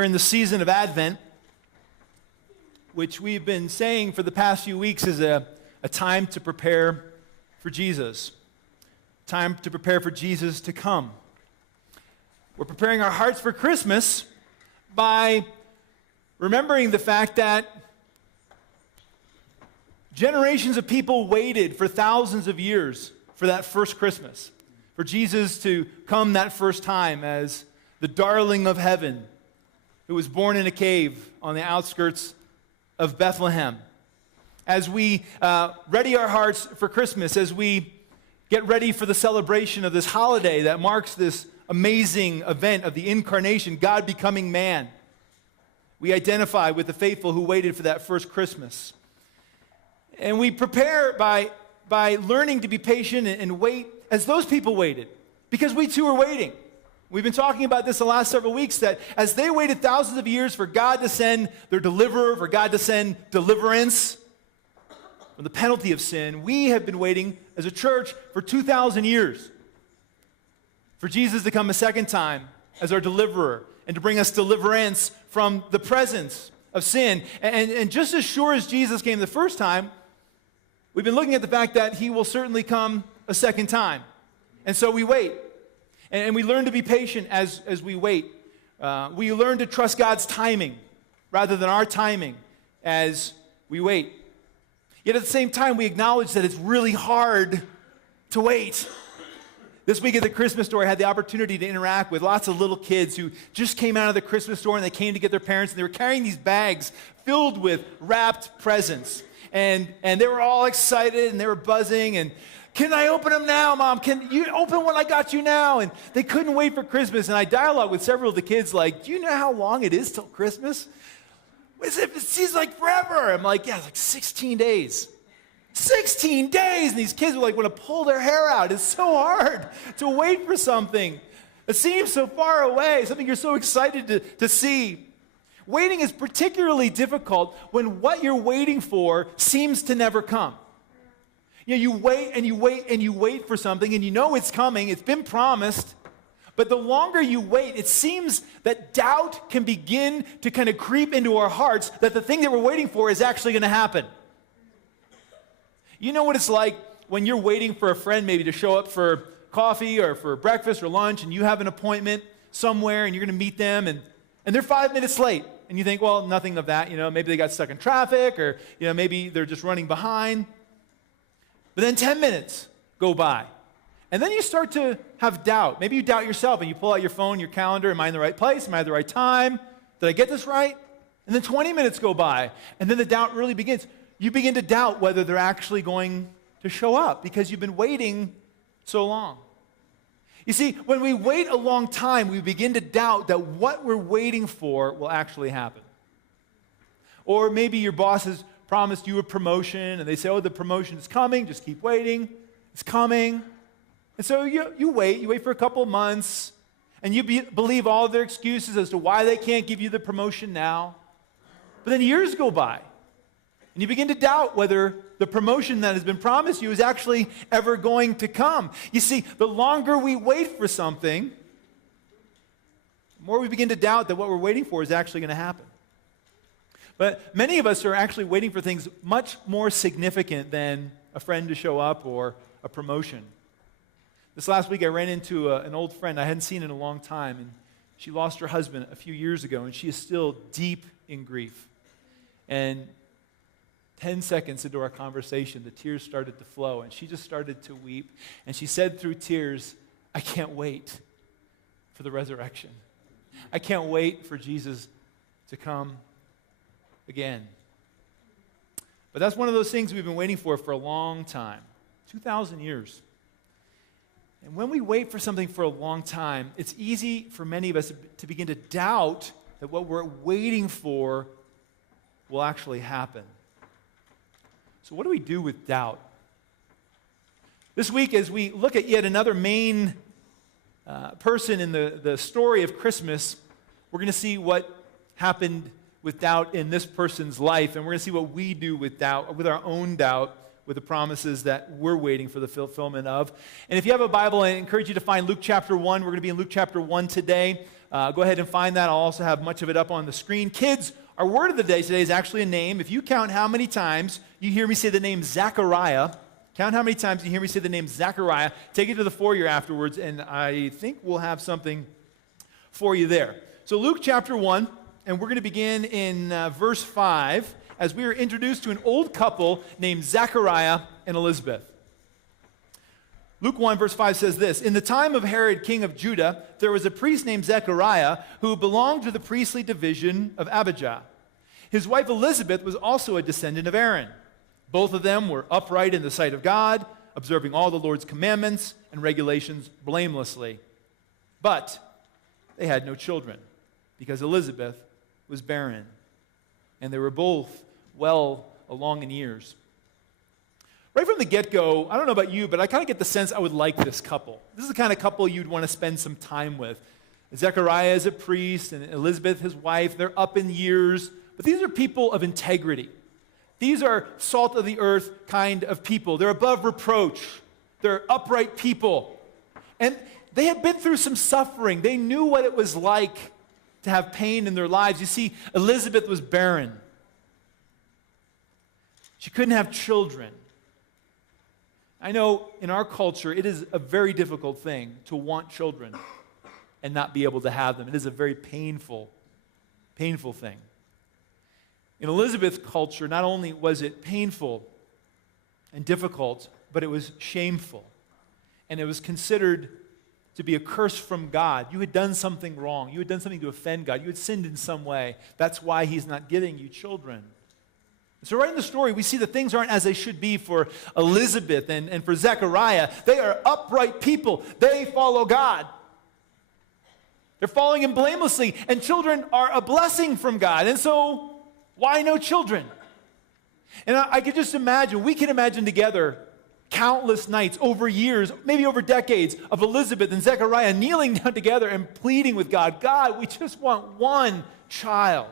We're in the season of Advent, which we've been saying for the past few weeks is a time to prepare for Jesus. Time to prepare for Jesus to come. We're preparing our hearts for Christmas by remembering the fact that generations of people waited for thousands of years for that first Christmas, for Jesus to come that first time as the darling of heaven who was born in a cave on the outskirts of Bethlehem. As we ready our hearts for Christmas, as we get ready for the celebration of this holiday that marks this amazing event of the incarnation, God becoming man, we identify with the faithful who waited for that first Christmas. And we prepare by learning to be patient and wait as those people waited, because we too are waiting. We've been talking about this the last several weeks, that as they waited thousands of years for God to send their deliverer, for God to send deliverance from the penalty of sin, we have been waiting as a church for 2,000 years for Jesus to come a second time as our deliverer and to bring us deliverance from the presence of sin. And just as sure as Jesus came the first time, we've been looking at the fact that he will certainly come a second time. And so we wait. And we learn to be patient as we wait. We learn to trust God's timing rather than our timing as we wait. Yet at the same time, we acknowledge that it's really hard to wait. This week at the Christmas store, I had the opportunity to interact with lots of little kids who just came out of the Christmas store and they came to get their parents, and they were carrying these bags filled with wrapped presents. And they were all excited and they were buzzing, and can I open them now, Mom? Can you open what I got you now? And they couldn't wait for Christmas. And I dialogued with several of the kids like, do you know how long it is till Christmas? It seems like forever. I'm like, yeah, it's like 16 days. 16 days! And these kids were like, want to pull their hair out. It's so hard to wait for something that seems so far away, something you're so excited to see. Waiting is particularly difficult when what you're waiting for seems to never come. You know, you wait and you wait and you wait for something, and you know it's coming, it's been promised, but the longer you wait, it seems that doubt can begin to kind of creep into our hearts that the thing that we're waiting for is actually going to happen. You know what it's like when you're waiting for a friend maybe to show up for coffee or for breakfast or lunch, and you have an appointment somewhere and you're going to meet them, and they're 5 minutes late, and you think, well, nothing of that, maybe they got stuck in traffic, or maybe they're just running behind. But then 10 minutes go by. And then you start to have doubt. Maybe you doubt yourself and you pull out your phone, your calendar. Am I in the right place? Am I at the right time? Did I get this right? And then 20 minutes go by. And then the doubt really begins. You begin to doubt whether they're actually going to show up because you've been waiting so long. You see, when we wait a long time, we begin to doubt that what we're waiting for will actually happen. Or maybe your boss has promised you a promotion, and they say, oh, the promotion is coming, just keep waiting, it's coming. And so you wait for a couple of months, and you believe all of their excuses as to why they can't give you the promotion now. But then years go by, and you begin to doubt whether the promotion that has been promised you is actually ever going to come. You see, the longer we wait for something, the more we begin to doubt that what we're waiting for is actually going to happen. But many of us are actually waiting for things much more significant than a friend to show up or a promotion. This last week I ran into an old friend I hadn't seen in a long time, and she lost her husband a few years ago, and she is still deep in grief. And 10 seconds into our conversation, the tears started to flow, and she just started to weep. And she said through tears, I can't wait for the resurrection. I can't wait for Jesus to come again. But that's one of those things we've been waiting for a long time, 2,000 years. And when we wait for something for a long time, it's easy for many of us to begin to doubt that what we're waiting for will actually happen. So what do we do with doubt? This week, as we look at yet another main person in the story of Christmas, we're going to see what happened with doubt in this person's life, and we're going to see what we do with doubt, with our own doubt, with the promises that we're waiting for the fulfillment of. And if you have a Bible, I encourage you to find Luke chapter 1. We're going to be in Luke chapter 1 today. Go ahead and find that. I'll also have much of it up on the screen. Kids, our word of the day today is actually a name. If you count how many times you hear me say the name Zechariah, count how many times you hear me say the name Zechariah, take it to the foyer afterwards, and I think we'll have something for you there. So Luke chapter 1, and we're going to begin in verse 5, as we are introduced to an old couple named Zechariah and Elizabeth. Luke 1 verse 5 says this, "In the time of Herod, king of Judah, there was a priest named Zechariah who belonged to the priestly division of Abijah. His wife Elizabeth was also a descendant of Aaron. Both of them were upright in the sight of God, observing all the Lord's commandments and regulations blamelessly. But they had no children, because Elizabeth was barren, and they were both well along in years." Right from the get-go, I don't know about you, but I kind of get the sense I would like this couple. This is the kind of couple you'd want to spend some time with. Zechariah is a priest, and Elizabeth, his wife, they're up in years, but these are people of integrity. These are salt of the earth kind of people. They're above reproach. They're upright people. And they had been through some suffering. They knew what it was like to have pain in their lives. You see, Elizabeth was barren. She couldn't have children. I know in our culture, it is a very difficult thing to want children and not be able to have them. It is a very painful thing. In Elizabeth's culture, not only was it painful and difficult, but it was shameful. And it was considered to be a curse from God. You had done something wrong. You had done something to offend God. You had sinned in some way. That's why he's not giving you children. So right in the story, we see that things aren't as they should be for Elizabeth and for Zechariah. They are upright people. They follow God. They're following him blamelessly, and children are a blessing from God. And so, why no children? And I could just imagine, we can imagine together countless nights over years, maybe over decades, of Elizabeth and Zechariah kneeling down together and pleading with God, God, we just want one child.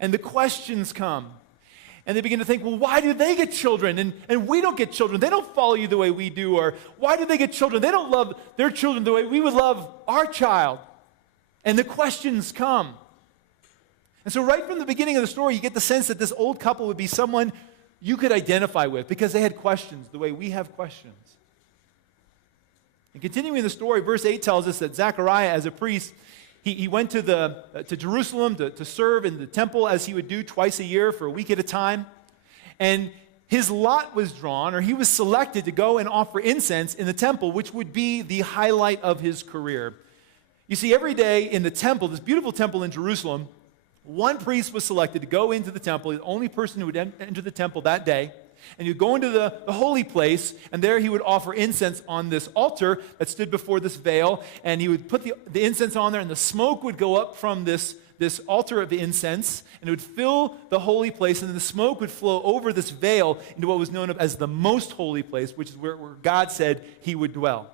And the questions come. And they begin to think, well, why do they get children? And we don't get children. They don't follow you the way we do. Or why do they get children? They don't love their children the way we would love our child. And the questions come. And so right from the beginning of the story, you get the sense that this old couple would be someone you could identify with because they had questions the way we have questions. And continuing the story, verse 8 tells us that Zechariah, as a priest, he went to Jerusalem to serve in the temple as he would do twice a year for a week at a time. And his lot was drawn, or he was selected to go and offer incense in the temple, which would be the highlight of his career. You see, every day in the temple, this beautiful temple in Jerusalem, one priest was selected to go into the temple, the only person who would enter the temple that day. And you'd go into the holy place, and there he would offer incense on this altar that stood before this veil, and he would put the incense on there, and the smoke would go up from this altar of the incense, and it would fill the holy place, and then the smoke would flow over this veil into what was known as the most holy place, which is where God said he would dwell.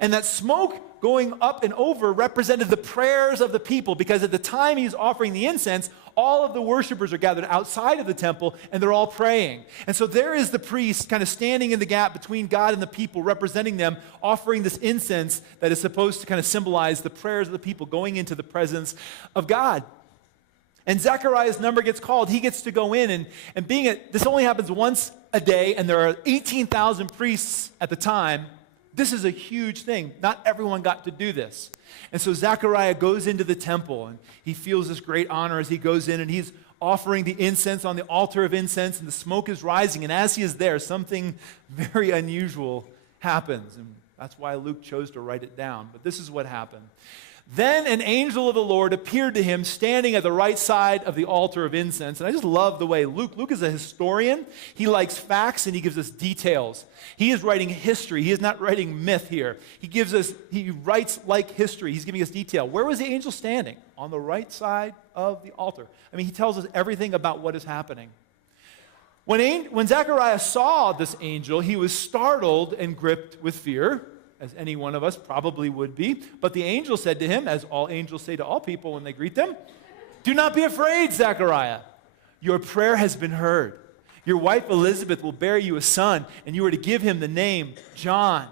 And that smoke going up and over represented the prayers of the people, because at the time he's offering the incense, all of the worshipers are gathered outside of the temple, and they're all praying. And so there is the priest kind of standing in the gap between God and the people, representing them, offering this incense that is supposed to kind of symbolize the prayers of the people going into the presence of God. And Zechariah's number gets called. He gets to go in, and this only happens once a day, and there are 18,000 priests at the time. This is a huge thing. Not everyone got to do this. And so Zechariah goes into the temple, and he feels this great honor as he goes in, and he's offering the incense on the altar of incense, and the smoke is rising. And as he is there, something very unusual happens. And that's why Luke chose to write it down. But this is what happened. Then an angel of the Lord appeared to him standing at the right side of the altar of incense. And I just love the way Luke is a historian. He likes facts and he gives us details. He is writing history. He is not writing myth here. He writes like history. He's giving us detail. Where was the angel standing? On the right side of the altar. I mean, he tells us everything about what is happening. When Zechariah saw this angel, he was startled and gripped with fear, as any one of us probably would be. But the angel said to him, as all angels say to all people when they greet them, "Do not be afraid, Zechariah. Your prayer has been heard. Your wife Elizabeth will bear you a son, and you are to give him the name John.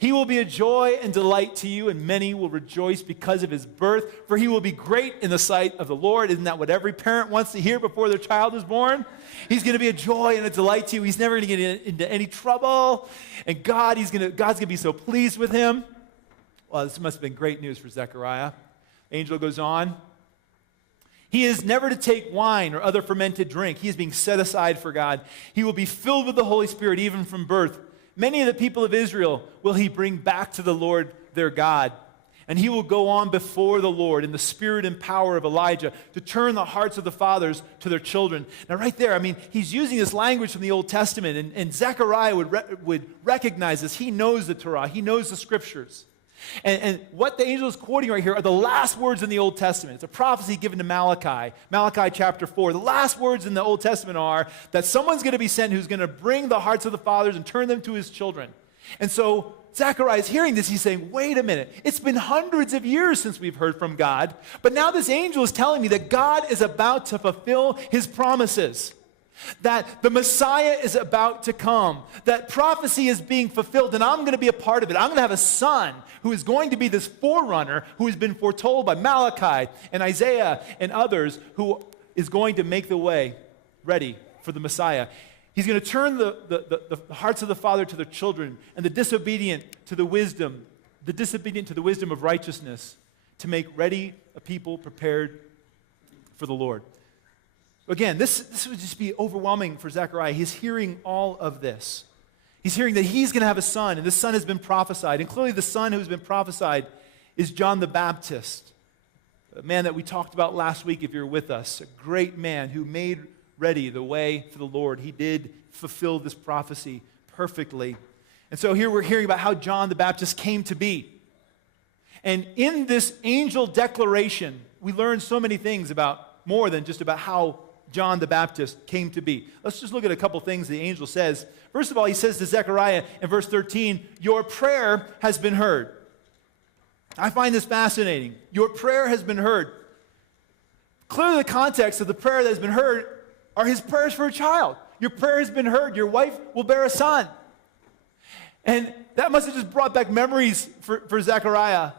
He will be a joy and delight to you, and many will rejoice because of his birth, for he will be great in the sight of the Lord. Isn't that what every parent wants to hear before their child is born? He's going to be a joy and a delight to you. He's never going to get into any trouble, and God's going to be so pleased with him. Well, this must have been great news for Zechariah. Angel goes on. He is never to take wine or other fermented drink. He is being set aside for God. He will be filled with the Holy Spirit even from birth. Many of the people of Israel will he bring back to the Lord their God. And he will go on before the Lord in the spirit and power of Elijah to turn the hearts of the fathers to their children. Now right there, he's using this language from the Old Testament, and Zechariah would recognize this. He knows the Torah. He knows the Scriptures. And what the angel is quoting right here are the last words in the Old Testament. It's a prophecy given to Malachi chapter 4. The last words in the Old Testament are that someone's going to be sent who's going to bring the hearts of the fathers and turn them to his children. And so Zechariah is hearing this. He's saying, wait a minute. It's been hundreds of years since we've heard from God, but now this angel is telling me that God is about to fulfill his promises. That the Messiah is about to come, that prophecy is being fulfilled, and I'm going to be a part of it. I'm going to have a son who is going to be this forerunner who has been foretold by Malachi and Isaiah and others, who is going to make the way ready for the Messiah. He's going to turn the hearts of the father to their children, and the disobedient to the wisdom of righteousness, to make ready a people prepared for the Lord. Again, this would just be overwhelming for Zechariah. He's hearing all of this. He's hearing that he's going to have a son, and this son has been prophesied. And clearly the son who's been prophesied is John the Baptist, a man that we talked about last week if you're with us, a great man who made ready the way for the Lord. He did fulfill this prophecy perfectly. And so here we're hearing about how John the Baptist came to be. And in this angel declaration, we learn so many things about more than just about how John the Baptist came to be. Let's just look at a couple things the angel says. First of all, he says to Zechariah in verse 13, your prayer has been heard. I find this fascinating. Your prayer has been heard. Clearly the context of the prayer that has been heard are his prayers for a child. Your prayer has been heard. Your wife will bear a son. And that must have just brought back memories for Zechariah.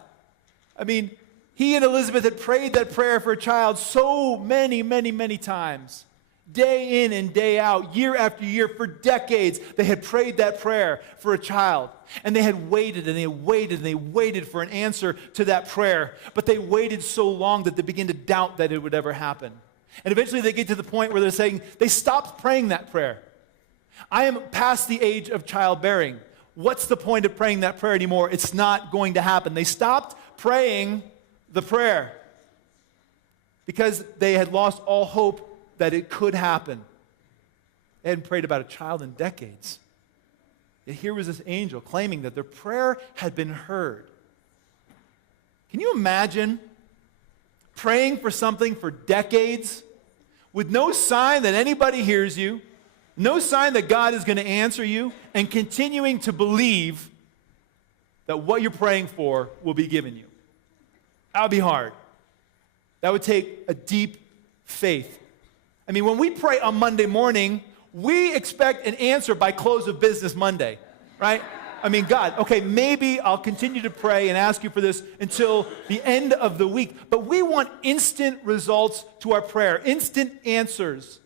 He and Elizabeth had prayed that prayer for a child so many, many, many times. Day in and day out, year after year, for decades, they had prayed that prayer for a child. And they had waited and they waited and they waited for an answer to that prayer. But they waited so long that they began to doubt that it would ever happen. And eventually they get to the point where they're saying, they stopped praying that prayer. I am past the age of childbearing. What's the point of praying that prayer anymore? It's not going to happen. They stopped praying the prayer because they had lost all hope that it could happen. They hadn't prayed about a child in decades. Yet here was this angel claiming that their prayer had been heard. Can you imagine praying for something for decades with no sign that anybody hears you, no sign that God is going to answer you, and continuing to believe that what you're praying for will be given you? That would be hard. That would take a deep faith. When we pray on Monday morning, we expect an answer by close of business Monday, right? God, okay, maybe I'll continue to pray and ask you for this until the end of the week. But we want instant results to our prayer, instant answers.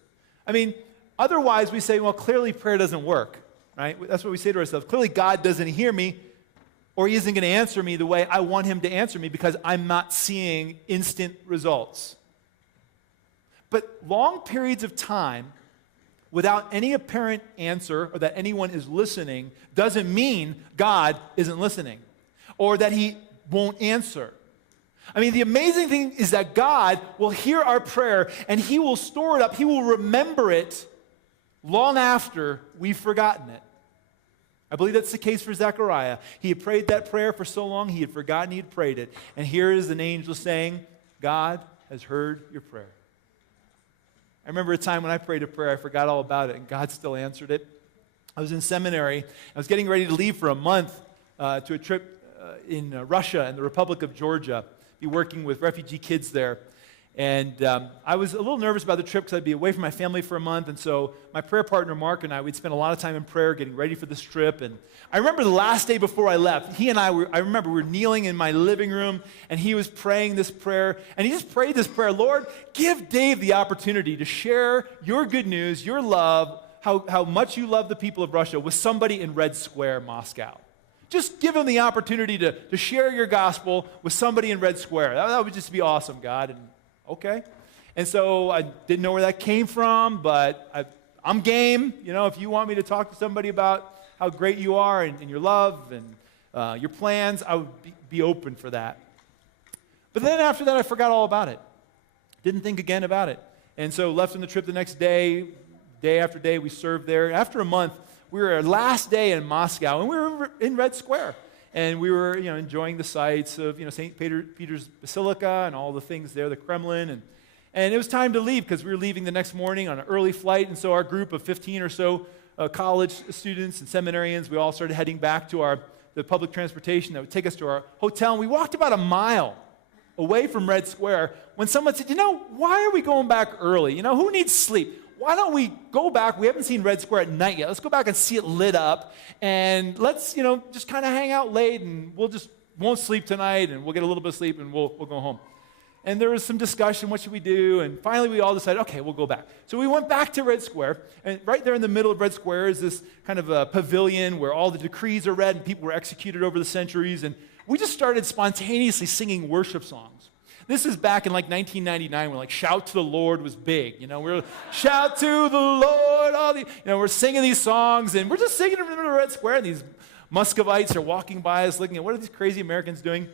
Otherwise we say, well, clearly prayer doesn't work, right? That's what we say to ourselves. Clearly God doesn't hear me, or he isn't going to answer me the way I want him to answer me because I'm not seeing instant results. But long periods of time without any apparent answer or that anyone is listening doesn't mean God isn't listening or that he won't answer. The amazing thing is that God will hear our prayer and he will store it up. He will remember it long after we've forgotten it. I believe that's the case for Zechariah. He had prayed that prayer for so long, he had forgotten he had prayed it. And here is an angel saying, God has heard your prayer. I remember a time when I prayed a prayer, I forgot all about it, and God still answered it. I was in seminary. I was getting ready to leave for a month to a trip in Russia and the Republic of Georgia, be working with refugee kids there. And I was a little nervous about the trip because I'd be away from my family for a month. And so my prayer partner, Mark, and I, we'd spend a lot of time in prayer getting ready for this trip. And I remember the last day before I left, he and I remember we were kneeling in my living room, and he was praying this prayer. And he just prayed this prayer, Lord, give Dave the opportunity to share your good news, your love, how much you love the people of Russia with somebody in Red Square, Moscow. Just give him the opportunity to share your gospel with somebody in Red Square. That would just be awesome, God. And okay. And so I didn't know where that came from, but I'm game. You know, if you want me to talk to somebody about how great you are and your love and your plans, I would be open for that. But then after that, I forgot all about it. Didn't think again about it. And so left on the trip the next day, day after day, we served there. After a month, we were our last day in Moscow, and we were in Red Square. And we were, enjoying the sights of, St. Peter's Basilica and all the things there, the Kremlin. And it was time to leave because we were leaving the next morning on an early flight. And so our group of 15 or so college students and seminarians, we all started heading back to the public transportation that would take us to our hotel. And we walked about a mile away from Red Square when someone said, why are we going back early? Who needs sleep? Why don't we go back? We haven't seen Red Square at night yet. Let's go back and see it lit up. And let's, just kind of hang out late, and won't sleep tonight, and we'll get a little bit of sleep, and we'll go home. And there was some discussion, what should we do? And finally we all decided, okay, we'll go back. So we went back to Red Square, and right there in the middle of Red Square is this kind of a pavilion where all the decrees are read and people were executed over the centuries. And we just started spontaneously singing worship songs. This is back in 1999 when Shout to the Lord was big. We're shout to the Lord. We're singing these songs, and we're just singing in the middle of Red Square, and these Muscovites are walking by us looking at what are these crazy Americans doing?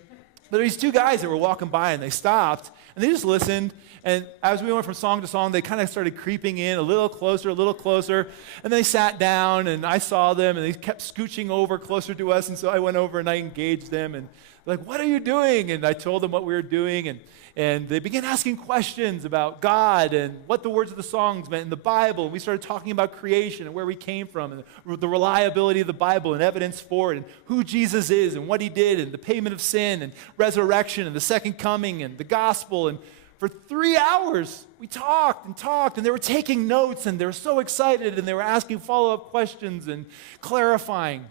But there were these two guys that were walking by, and they stopped, and they just listened. And as we went from song to song, they kind of started creeping in a little closer, and they sat down, and I saw them, and they kept scooching over closer to us, and so I went over and I engaged them, and they're like, what are you doing? And I told them what we were doing, and they began asking questions about God and what the words of the songs meant in the Bible. And we started talking about creation and where we came from and the reliability of the Bible and evidence for it and who Jesus is and what he did and the payment of sin and resurrection and the second coming and the gospel. And for 3 hours, we talked, and they were taking notes, and they were so excited, and they were asking follow-up questions and clarifying.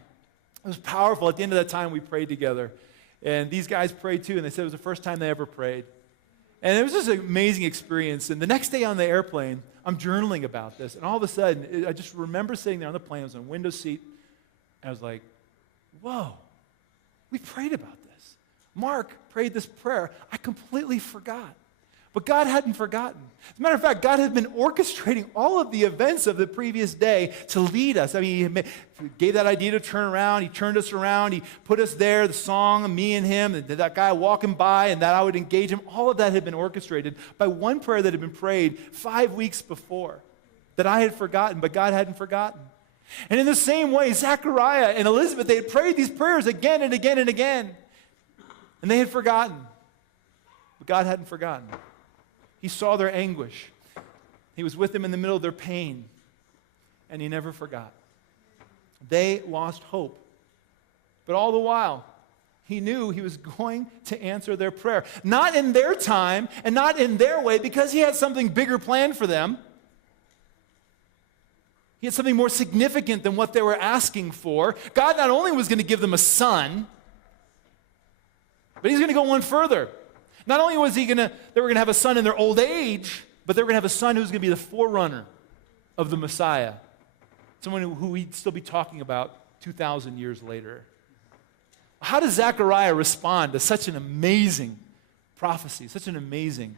It was powerful. At the end of that time, we prayed together. And these guys prayed too, and they said it was the first time they ever prayed. And it was just an amazing experience. And the next day on the airplane, I'm journaling about this, and all of a sudden, I just remember sitting there on the plane. I was in a window seat, and I was like, whoa, we prayed about this. Mark prayed this prayer. I completely forgot. But God hadn't forgotten. As a matter of fact, God had been orchestrating all of the events of the previous day to lead us. I mean, he gave that idea to turn around. He turned us around. He put us there, the song, me and him, and that guy walking by, and that I would engage him. All of that had been orchestrated by one prayer that had been prayed 5 weeks before that I had forgotten, but God hadn't forgotten. And in the same way, Zechariah and Elizabeth, they had prayed these prayers again and again and again, and they had forgotten, but God hadn't forgotten. He saw their anguish. He was with them in the middle of their pain, and he never forgot. They lost hope. But all the while, he knew he was going to answer their prayer. Not in their time and not in their way, because he had something bigger planned for them. He had something more significant than what they were asking for. God not only was going to give them a son, but he's going to go one further. Not only was they were going to have a son in their old age, but they were going to have a son who was going to be the forerunner of the Messiah. Someone who we'd still be talking about 2,000 years later. How does Zechariah respond to such an amazing prophecy, such an amazing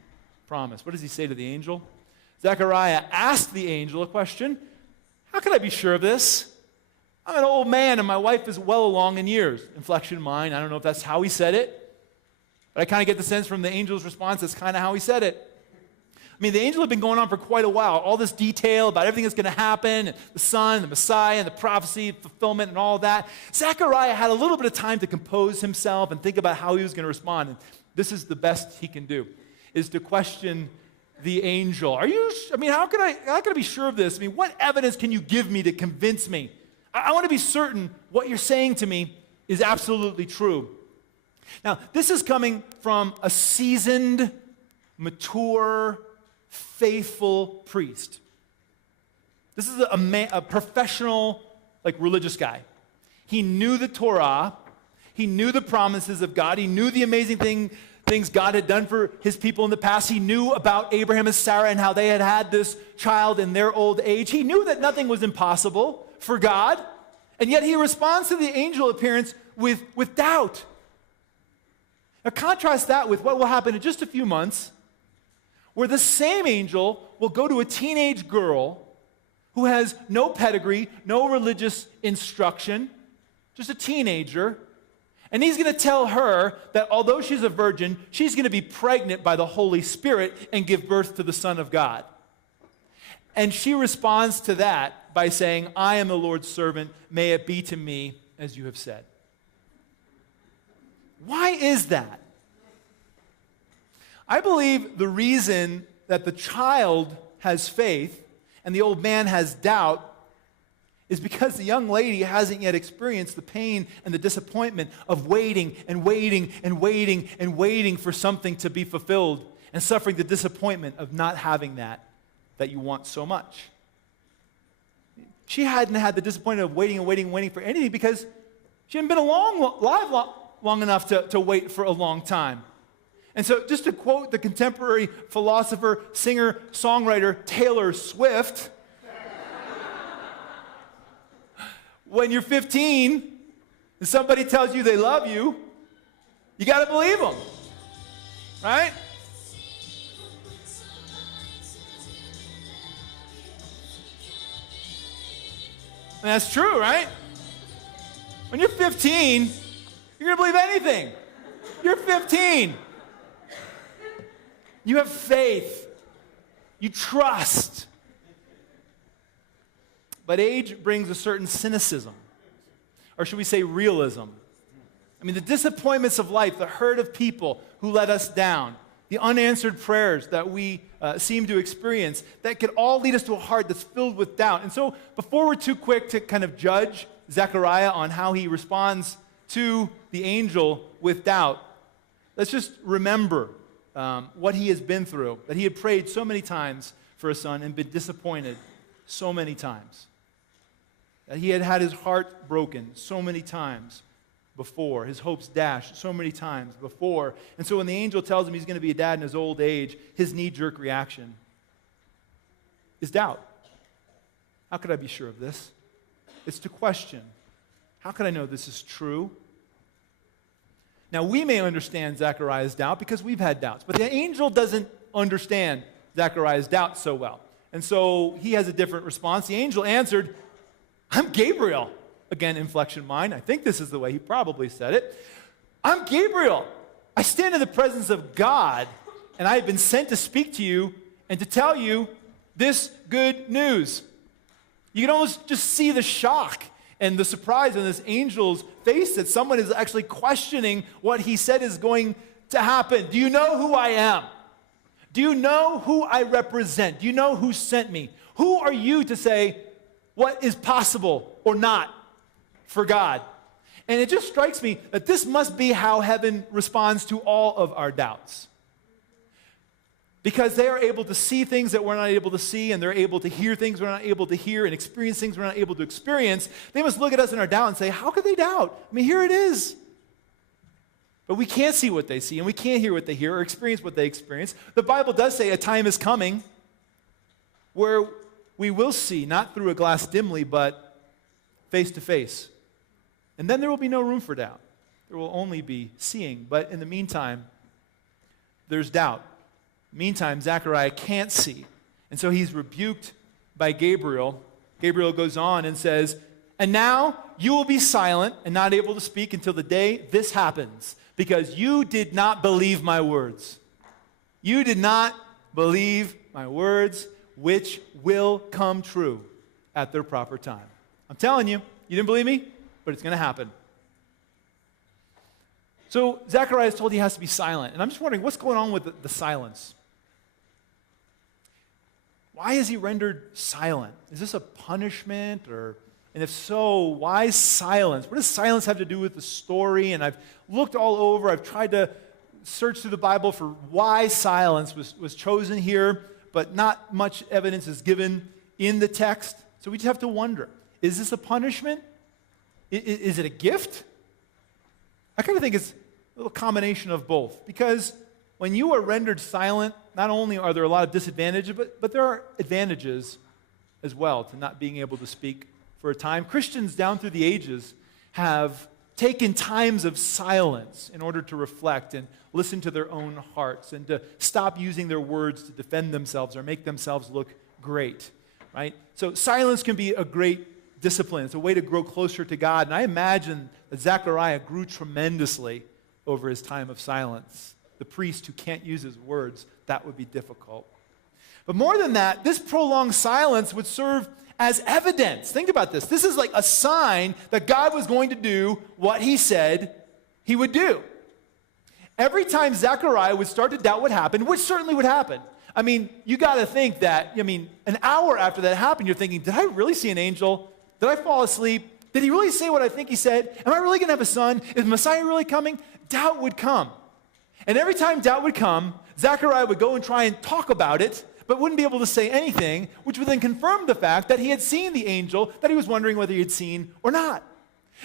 promise? What does he say to the angel? Zechariah asked the angel a question. How can I be sure of this? I'm an old man and my wife is well along in years. Inflection mine. I don't know if that's how he said it. But I kind of get the sense from the angel's response that's kind of how he said it. I mean, the angel had been going on for quite a while. All this detail about everything that's going to happen, the Son, the Messiah, and the prophecy, fulfillment, and all that. Zechariah had a little bit of time to compose himself and think about how he was going to respond. And this is the best he can do, is to question the angel. How can I be sure of this? I mean, what evidence can you give me to convince me? I want to be certain what you're saying to me is absolutely true. Now, this is coming from a seasoned, mature, faithful priest. This is a professional, religious guy. He knew the Torah. He knew the promises of God. He knew the amazing things God had done for his people in the past. He knew about Abraham and Sarah and how they had had this child in their old age. He knew that nothing was impossible for God. And yet he responds to the angel appearance with doubt. Now contrast that with what will happen in just a few months, where the same angel will go to a teenage girl who has no pedigree, no religious instruction, just a teenager, and he's going to tell her that although she's a virgin, she's going to be pregnant by the Holy Spirit and give birth to the Son of God. And she responds to that by saying, I am the Lord's servant, may it be to me as you have said. Why is that? I believe the reason that the child has faith and the old man has doubt is because the young lady hasn't yet experienced the pain and the disappointment of waiting and waiting and waiting and waiting for something to be fulfilled and suffering the disappointment of not having that you want so much. She hadn't had the disappointment of waiting and waiting and waiting for anything because she hadn't been alive long enough to wait for a long time. And so just to quote the contemporary philosopher, singer, songwriter Taylor Swift, when you're 15 and somebody tells you they love you, you got to believe them, right? And that's true, right? When you're 15, you're going to believe anything. You're 15. You have faith. You trust. But age brings a certain cynicism, or should we say realism. I mean, the disappointments of life, the hurt of people who let us down, the unanswered prayers that we seem to experience, that could all lead us to a heart that's filled with doubt. And so before we're too quick to kind of judge Zechariah on how he responds to the angel with doubt, let's just remember what he has been through, that he had prayed so many times for a son and been disappointed so many times, that he had had his heart broken so many times before, his hopes dashed so many times before. And so when the angel tells him he's going to be a dad in his old age, his knee-jerk reaction is doubt. How could I be sure of this? It's to question. How could I know this is true? Now, we may understand Zechariah's doubt because we've had doubts, but the angel doesn't understand Zechariah's doubt so well. And so he has a different response. The angel answered, I'm Gabriel. Again, inflection mine. I think this is the way he probably said it. I'm Gabriel. I stand in the presence of God, and I have been sent to speak to you and to tell you this good news. You can almost just see the shock and the surprise on this angel's face that someone is actually questioning what he said is going to happen. Do you know who I am? Do you know who I represent? Do you know who sent me? Who are you to say what is possible or not for God? And it just strikes me that this must be how heaven responds to all of our doubts. Because they are able to see things that we're not able to see, and they're able to hear things we're not able to hear, and experience things we're not able to experience. They must look at us in our doubt and say, how could they doubt? I mean, here it is. But we can't see what they see, and we can't hear what they hear, or experience what they experience. The Bible does say a time is coming where we will see, not through a glass dimly, but face to face. And then there will be no room for doubt. There will only be seeing. But in the meantime, there's doubt. Meantime, Zechariah can't see. And so he's rebuked by Gabriel. Gabriel goes on and says, and now you will be silent and not able to speak until the day this happens, because you did not believe my words. You did not believe my words, which will come true at their proper time. I'm telling you, you didn't believe me, but it's going to happen. So Zechariah is told he has to be silent. And I'm just wondering, what's going on with the silence? Why is he rendered silent? Is this a punishment? And if so, why silence? What does silence have to do with the story? And I've looked all over. I've tried to searched through the Bible for why silence was chosen here, but not much evidence is given in the text. So we just have to wonder, is this a punishment? Is it a gift? I kind of think it's a little combination of both. Because when you are rendered silent, not only are there a lot of disadvantages, but there are advantages as well to not being able to speak for a time. Christians down through the ages have taken times of silence in order to reflect and listen to their own hearts and to stop using their words to defend themselves or make themselves look great, right? So silence can be a great discipline. It's a way to grow closer to God. And I imagine that Zechariah grew tremendously over his time of silence. The priest who can't use his words, that would be difficult. But more than that, this prolonged silence would serve as evidence. Think about this. This is like a sign that God was going to do what he said he would do. Every time Zechariah would start to doubt what happened, which certainly would happen. I mean, you got to think that, an hour after that happened, you're thinking, did I really see an angel? Did I fall asleep? Did he really say what I think he said? Am I really going to have a son? Is Messiah really coming? Doubt would come. And every time doubt would come, Zechariah would go and try and talk about it, but wouldn't be able to say anything, which would then confirm the fact that he had seen the angel that he was wondering whether he had seen or not.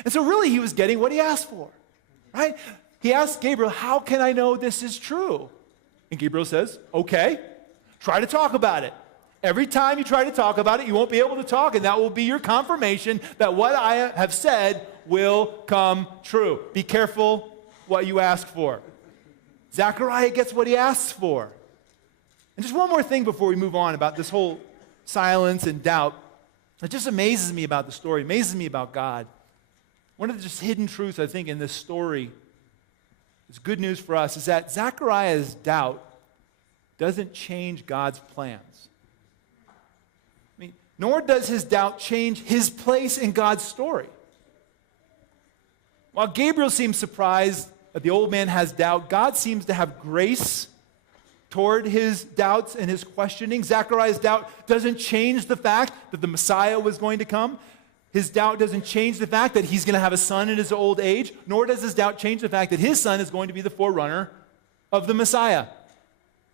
And so really he was getting what he asked for, right? He asked Gabriel, how can I know this is true? And Gabriel says, okay, try to talk about it. Every time you try to talk about it, you won't be able to talk, and that will be your confirmation that what I have said will come true. Be careful what you ask for. Zechariah gets what he asks for. And just one more thing before we move on about this whole silence and doubt. It just amazes me about the story, amazes me about God. One of the just hidden truths, I think, in this story is good news for us, is that Zechariah's doubt doesn't change God's plans. Nor does his doubt change his place in God's story. While Gabriel seems surprised that the old man has doubt, God seems to have grace toward his doubts and his questioning. Zechariah's doubt doesn't change the fact that the Messiah was going to come. His doubt doesn't change the fact that he's going to have a son in his old age, nor does his doubt change the fact that his son is going to be the forerunner of the Messiah.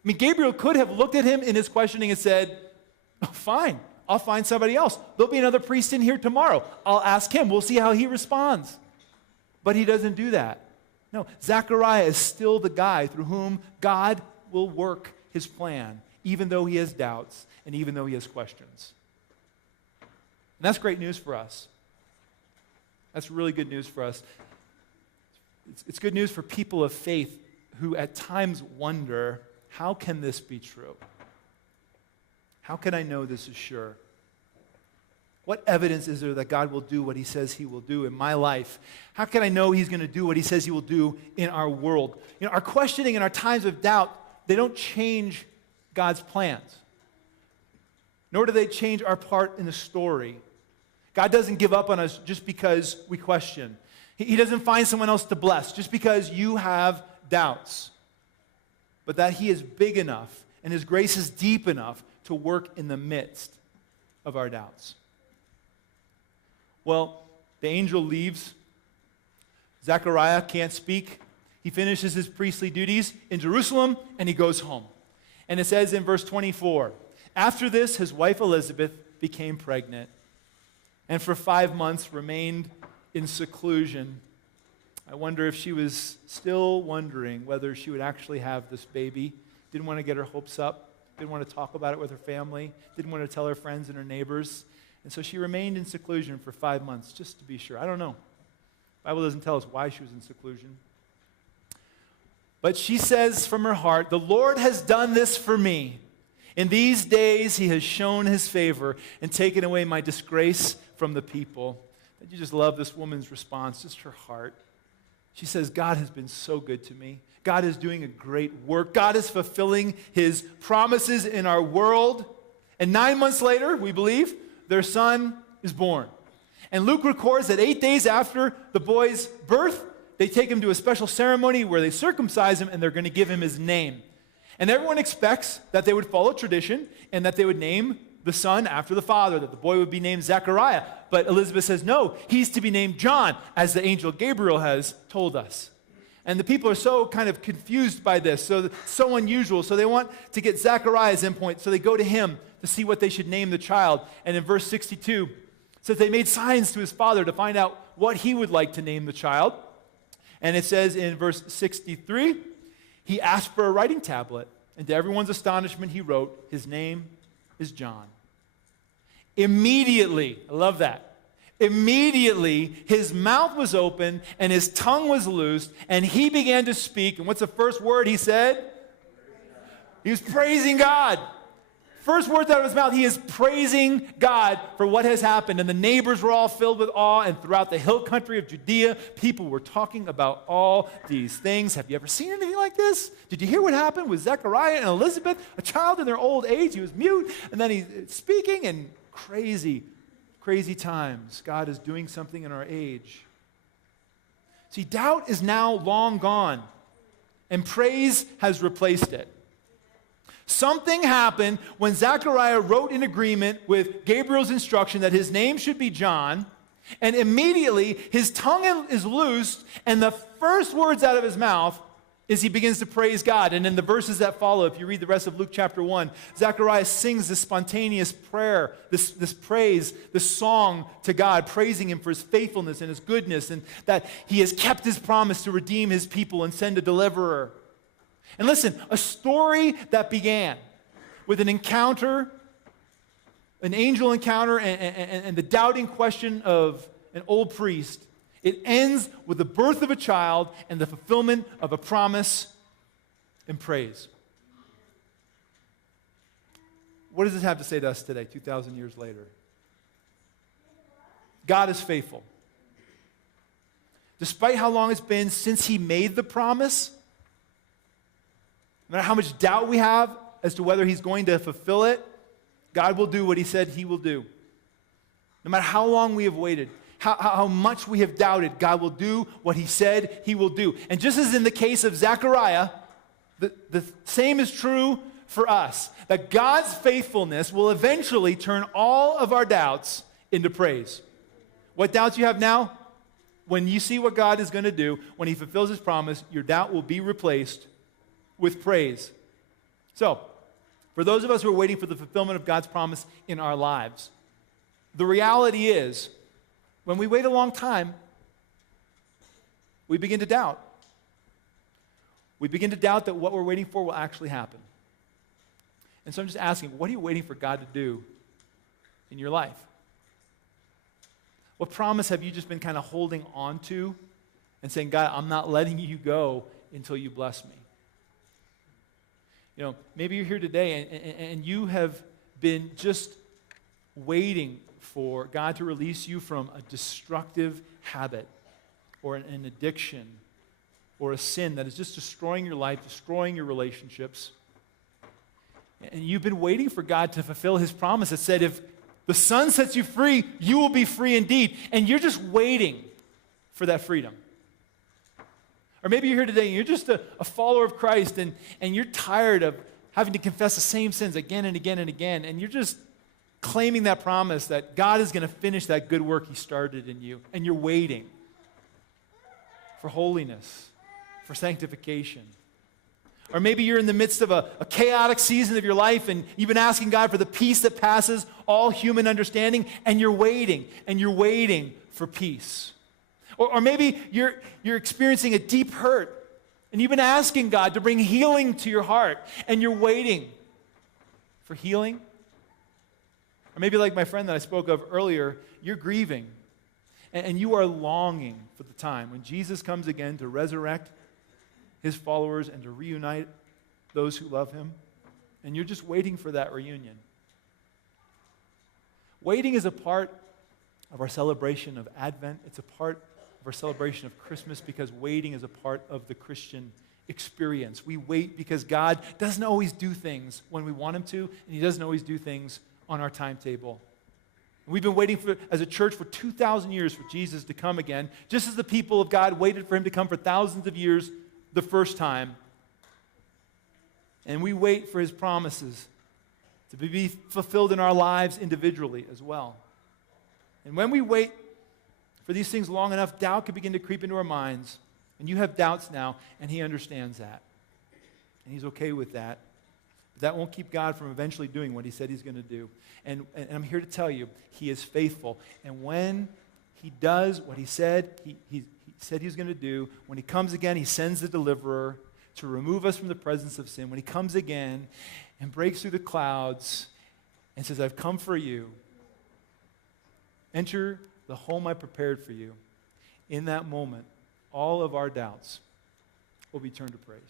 Gabriel could have looked at him in his questioning and said, oh, fine, I'll find somebody else. There'll be another priest in here tomorrow. I'll ask him. We'll see how he responds. But he doesn't do that. No, Zechariah is still the guy through whom God will work his plan, even though he has doubts and even though he has questions. And that's great news for us. That's really good news for us. It's good news for people of faith who at times wonder, how can this be true? How can I know this is sure? What evidence is there that God will do what he says he will do in my life? How can I know he's going to do what he says he will do in our world? Our questioning and our times of doubt, they don't change God's plans. Nor do they change our part in the story. God doesn't give up on us just because we question. He doesn't find someone else to bless just because you have doubts. But that he is big enough and his grace is deep enough to work in the midst of our doubts. Well, the angel leaves. Zechariah can't speak. He finishes his priestly duties in Jerusalem, and he goes home. And it says in verse 24, after this, his wife Elizabeth became pregnant, and for 5 months remained in seclusion. I wonder if she was still wondering whether she would actually have this baby. Didn't want to get her hopes up. Didn't want to talk about it with her family. Didn't want to tell her friends and her neighbors. And so she remained in seclusion for 5 months, just to be sure. I don't know. The Bible doesn't tell us why she was in seclusion. But she says from her heart, the Lord has done this for me. In these days he has shown his favor and taken away my disgrace from the people. Don't you just love this woman's response, just her heart? She says, God has been so good to me. God is doing a great work. God is fulfilling his promises in our world. And 9 months later, we believe, their son is born. And Luke records that 8 days after the boy's birth, they take him to a special ceremony where they circumcise him and they're going to give him his name. And everyone expects that they would follow tradition and that they would name the son after the father, that the boy would be named Zechariah. But Elizabeth says, no, he's to be named John, as the angel Gabriel has told us. And the people are so kind of confused by this, so unusual. So they want to get Zechariah's endpoint, so they go to him to see what they should name the child. And in verse 62, it says they made signs to his father to find out what he would like to name the child. And it says in verse 63, he asked for a writing tablet, and to everyone's astonishment he wrote, his name is John. Immediately, I love that. Immediately, his mouth was open and his tongue was loosed, and he began to speak. And what's the first word he said? He was praising God. First words out of his mouth, he is praising God for what has happened. And the neighbors were all filled with awe, and throughout the hill country of Judea, people were talking about all these things. Have you ever seen anything like this? Did you hear what happened with Zechariah and Elizabeth? A child in their old age, he was mute, and then he's speaking, and crazy times. God is doing something in our age. See, doubt is now long gone, and praise has replaced it. Something happened when Zechariah wrote in agreement with Gabriel's instruction that his name should be John, and immediately his tongue is loosed, and the first words out of his mouth is he begins to praise God. And in the verses that follow, if you read the rest of Luke chapter 1, Zechariah sings this spontaneous prayer, this praise, this song to God, praising him for his faithfulness and his goodness, and that he has kept his promise to redeem his people and send a deliverer. And listen, a story that began with an encounter, an angel encounter, and the doubting question of an old priest, it ends with the birth of a child and the fulfillment of a promise and praise. What does this have to say to us today, 2,000 years later? God is faithful. Despite how long it's been since he made the promise, no matter how much doubt we have as to whether he's going to fulfill it, God will do what he said he will do. No matter how long we have waited, how much we have doubted, God will do what he said he will do. And just as in the case of Zechariah, the same is true for us, that God's faithfulness will eventually turn all of our doubts into praise. What doubts you have now? When you see what God is going to do, when he fulfills his promise, your doubt will be replaced with praise. So, for those of us who are waiting for the fulfillment of God's promise in our lives, the reality is, when we wait a long time, we begin to doubt. We begin to doubt that what we're waiting for will actually happen. And so I'm just asking, what are you waiting for God to do in your life? What promise have you just been kind of holding on to and saying, God, I'm not letting you go until you bless me? You know, maybe you're here today and you have been just waiting for God to release you from a destructive habit or an addiction or a sin that is just destroying your life, destroying your relationships. And you've been waiting for God to fulfill his promise that said, if the Son sets you free, you will be free indeed. And you're just waiting for that freedom. Or maybe you're here today and you're just a follower of Christ and you're tired of having to confess the same sins again and again and again. And you're just claiming that promise that God is going to finish that good work he started in you. And you're waiting for holiness, for sanctification. Or maybe you're in the midst of a chaotic season of your life and you've been asking God for the peace that passes all human understanding, and you're waiting for peace. Or maybe you're experiencing a deep hurt and you've been asking God to bring healing to your heart, and you're waiting for healing. Or maybe like my friend that I spoke of earlier, you're grieving and you are longing for the time when Jesus comes again to resurrect his followers and to reunite those who love him. And you're just waiting for that reunion. Waiting is a part of our celebration of Advent. It's a part of our celebration of Christmas because waiting is a part of the Christian experience. We wait because God doesn't always do things when we want him to, and he doesn't always do things on our timetable. We've been waiting as a church for 2,000 years for Jesus to come again, just as the people of God waited for him to come for thousands of years the first time. And we wait for his promises to be fulfilled in our lives individually as well. And when we wait for these things long enough, doubt can begin to creep into our minds. And you have doubts now, and he understands that. And he's okay with that. But that won't keep God from eventually doing what he said he's going to do. And I'm here to tell you, he is faithful. And when he does what he said he said he was going to do, when he comes again, he sends the deliverer to remove us from the presence of sin. When he comes again and breaks through the clouds and says, I've come for you. Enter the home I prepared for you. In that moment, all of our doubts will be turned to praise.